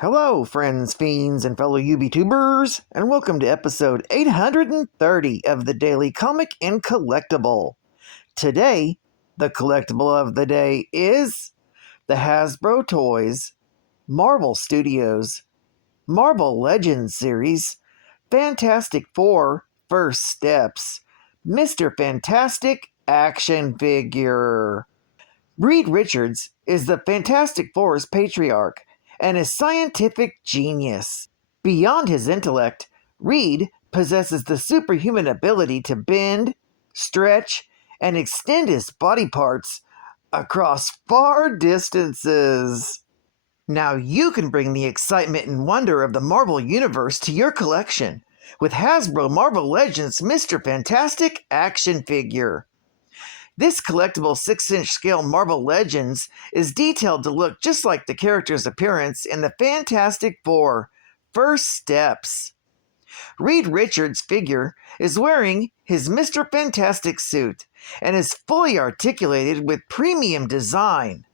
Hello, friends, fiends, and fellow UBTubers, and welcome to episode 830 of the Daily Comic and Collectible. Today, the collectible of the day is the HASBRO Toys, Marvel Studios, Marvel Legends series, Fantastic Four First Steps, Mr. Fantastic action figure. Reed Richards is the Fantastic Four's patriarch and a scientific genius. Beyond his intellect, Reed possesses the superhuman ability to bend, stretch, and extend his body parts across far distances. Now you can bring the excitement and wonder of the Marvel Universe to your collection with Hasbro Marvel Legends Mr. Fantastic action figure. This collectible 6-inch scale Marvel Legends is detailed to look just like the character's appearance in the Fantastic Four First Steps. Reed Richards' figure is wearing his Mr. Fantastic suit and is fully articulated with premium design.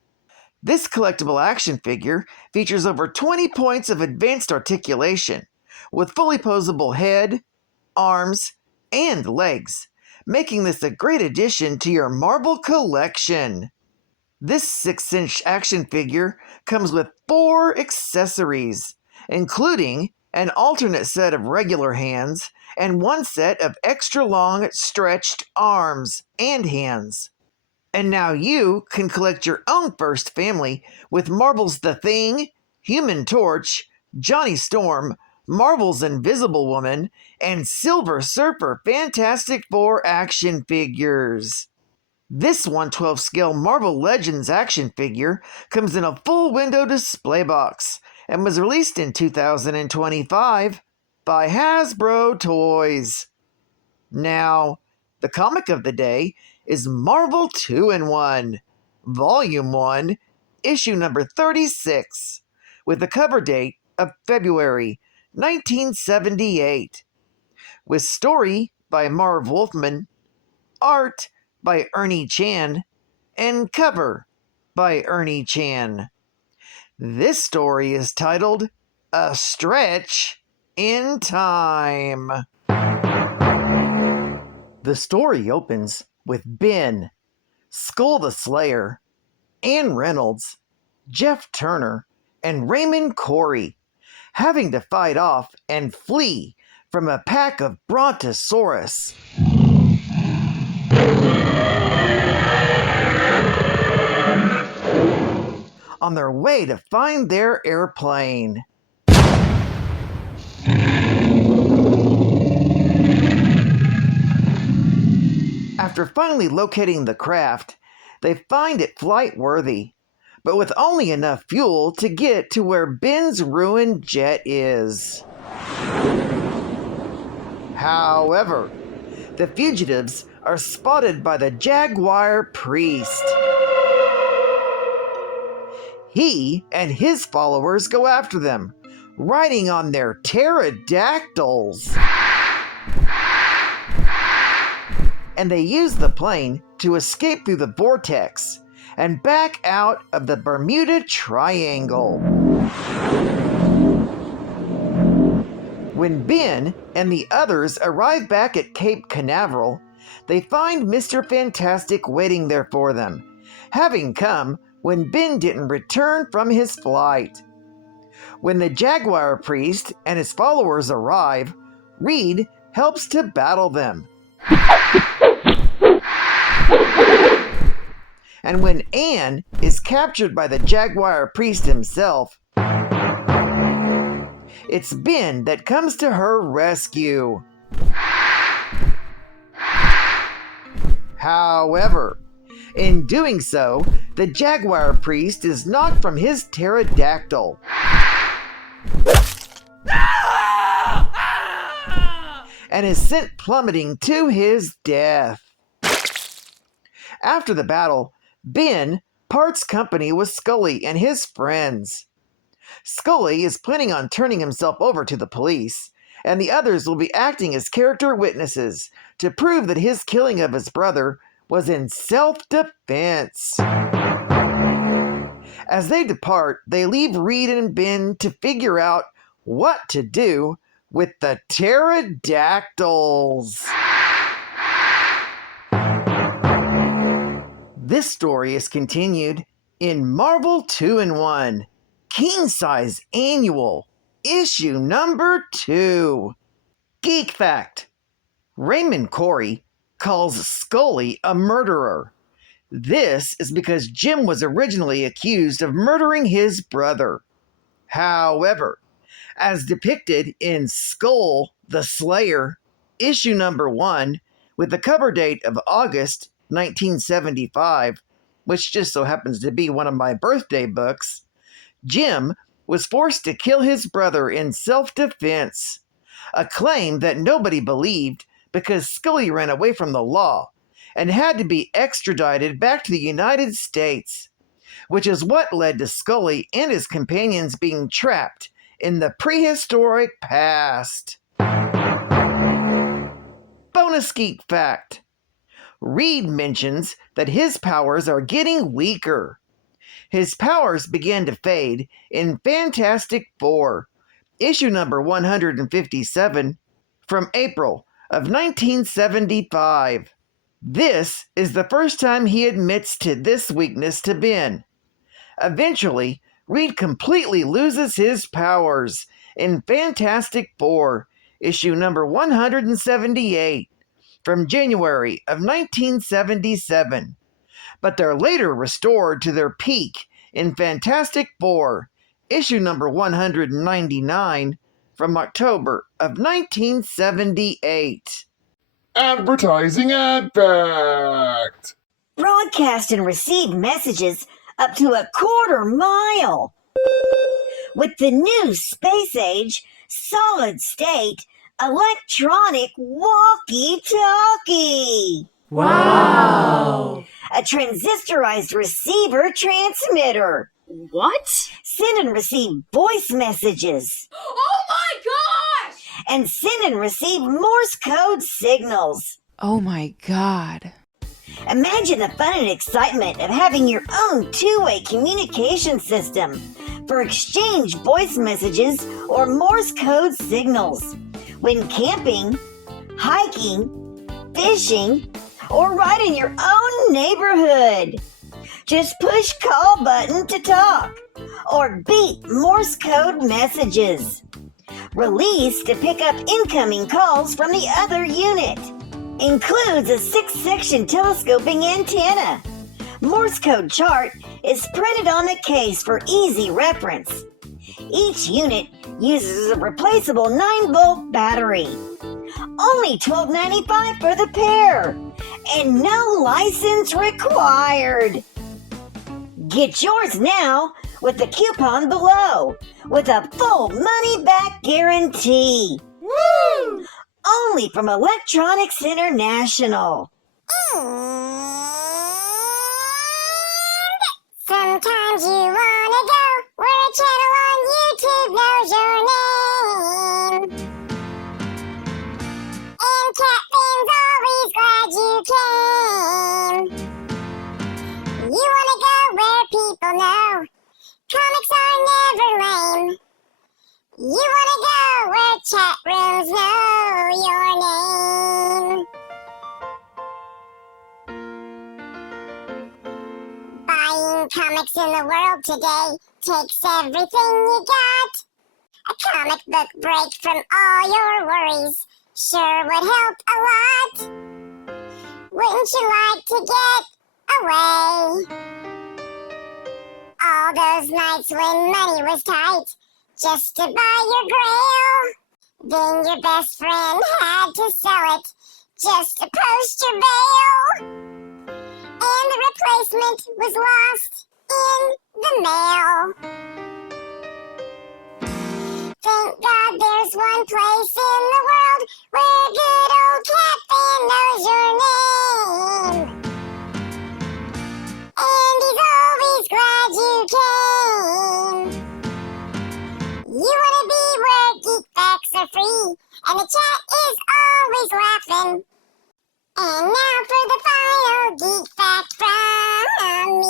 This collectible action figure features over 20 points of advanced articulation, with fully posable head, arms, and legs, making this a great addition to your Marvel collection. This 6-inch action figure comes with 4 accessories, including an alternate set of regular hands and 1 set of extra long stretched arms and hands. And now you can collect your own first family with Marvel's The Thing, Human Torch, Johnny Storm, Marvel's Invisible Woman, and Silver Surfer Fantastic Four action figures. This 1/12 scale Marvel Legends action figure comes in a full window display box and was released in 2025 by Hasbro Toys. Now, the comic of the day is Marvel 2-in-1, Volume 1, issue number 36, with the cover date of February 1978, with story by Marv Wolfman, art by Ernie Chan, and cover by Ernie Chan. This story is titled A Stretch in Time. The story opens with Ben, Skull the Slayer, Ann Reynolds, Jeff Turner, and Raymond Corey having to fight off and flee from a pack of Brontosaurus. On their way to find their airplane. After finally locating the craft, they find it flight-worthy, but with only enough fuel to get to where Ben's ruined jet is. However, the fugitives are spotted by the Jaguar Priest. He and his followers go after them, riding on their pterodactyls. And they use the plane to escape through the vortex and back out of the Bermuda Triangle. When Ben and the others arrive back at Cape Canaveral, they find Mr. Fantastic waiting there for them, having come when Ben didn't return from his flight. When the Jaguar Priest and his followers arrive, Reed helps to battle them. And when Anne is captured by the Jaguar Priest himself, it's Ben that comes to her rescue. However, in doing so, the Jaguar Priest is knocked from his pterodactyl and is sent plummeting to his death. After the battle, Ben parts company with Scully and his friends. Scully is planning on turning himself over to the police, and the others will be acting as character witnesses to prove that his killing of his brother was in self-defense. As they depart, they leave Reed and Ben to figure out what to do with the pterodactyls. This story is continued in Marvel 2-in-1, King Size Annual, issue number 2. Geek Fact: Raymond Corey calls Scully a murderer. This is because Jim was originally accused of murdering his brother. However, as depicted in Skull the Slayer, issue number 1, with the cover date of August 1975, which just so happens to be one of my birthday books, Jim was forced to kill his brother in self-defense, a claim that nobody believed because Scully ran away from the law and had to be extradited back to the United States, which is what led to Scully and his companions being trapped in the prehistoric past. Bonus Geek Fact: Reed mentions that his powers are getting weaker. His powers began to fade in Fantastic Four, issue number 157, from April of 1975. This is the first time he admits to this weakness to Ben. Eventually, Reed completely loses his powers in Fantastic Four, issue number 178, from January of 1977. But they're later restored to their peak in Fantastic Four, issue number 199, from October of 1978. Advertising ad fact. Broadcast and receive messages up to a quarter mile. With the new space age, solid state, electronic walkie-talkie. Wow! A transistorized receiver transmitter. What? Send and receive voice messages. Oh my gosh! And send and receive Morse code signals. Oh my God. Imagine the fun and excitement of having your own two-way communication system for exchange voice messages or Morse code signals when camping, hiking, fishing, or right in your own neighborhood. Just push call button to talk or beep Morse code messages. Release to pick up incoming calls from the other unit. Includes a 6-section telescoping antenna. Morse code chart is printed on the case for easy reference. Each unit uses a replaceable 9-volt battery. Only $12.95 for the pair, and no license required. Get yours now with the coupon below, with a full money-back guarantee. Woo! Only from Electronics International. Sometimes you wanna go where a channel on YouTube knows your name. And Captain's always glad you came. You wanna go where people know comics are never lame. You wanna go where chat rooms know your name. Buying comics in the world today takes everything you got. A comic book break from all your worries sure would help a lot. Wouldn't you like to get away? All those nights when money was tight just to buy your grail. Then your best friend had to sell it just to post your bail. And the replacement was lost in the mail. Thank God there's one place in the world where good old Captain knows your name. And he's always glad you came. You wanna be where geek facts are free, and the chat is always laughing. And now for the final geek fact from me.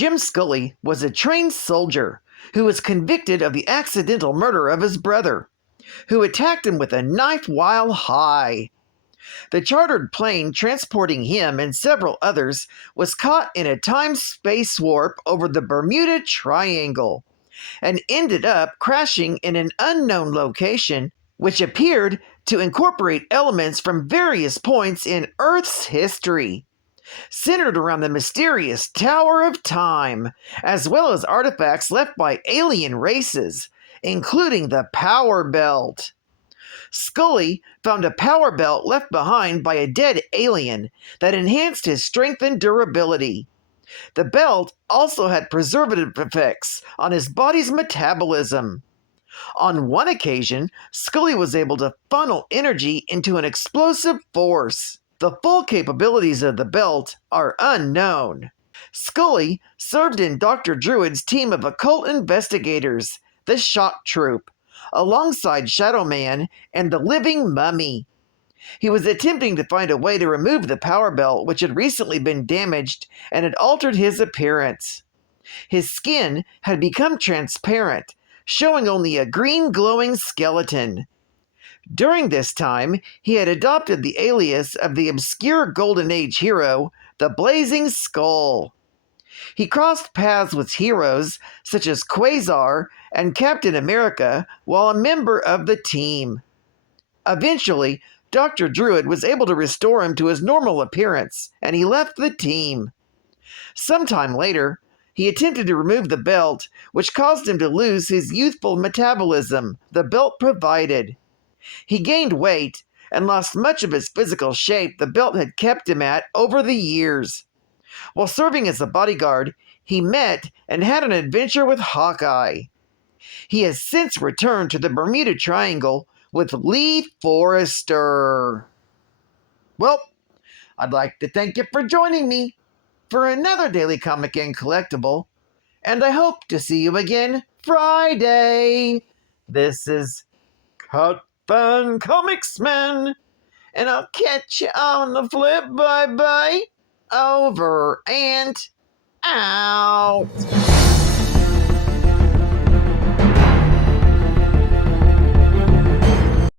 Jim Scully was a trained soldier who was convicted of the accidental murder of his brother, who attacked him with a knife while high. The chartered plane transporting him and several others was caught in a time-space warp over the Bermuda Triangle and ended up crashing in an unknown location which appeared to incorporate elements from various points in Earth's history, centered around the mysterious Tower of Time, as well as artifacts left by alien races, including the Power Belt. Scully found a power belt left behind by a dead alien that enhanced his strength and durability. The belt also had preservative effects on his body's metabolism. On one occasion, Scully was able to funnel energy into an explosive force. The full capabilities of the belt are unknown. Scully served in Dr. Druid's team of occult investigators, the Shock Troop, alongside Shadow Man and the Living Mummy. He was attempting to find a way to remove the power belt, which had recently been damaged and had altered his appearance. His skin had become transparent, showing only a green glowing skeleton. During this time, he had adopted the alias of the obscure Golden Age hero, the Blazing Skull. He crossed paths with heroes such as Quasar and Captain America while a member of the team. Eventually, Dr. Druid was able to restore him to his normal appearance, and he left the team. Sometime later, he attempted to remove the belt, which caused him to lose his youthful metabolism the belt provided. He gained weight and lost much of his physical shape the belt had kept him at over the years. While serving as a bodyguard, he met and had an adventure with Hawkeye. He has since returned to the Bermuda Triangle with Lee Forrester. Well, I'd like to thank you for joining me for another Daily Comic and Collectible, and I hope to see you again Friday. This is Cut Fan Comics Man, and I'll catch you on the flip. Bye-bye. Over and out.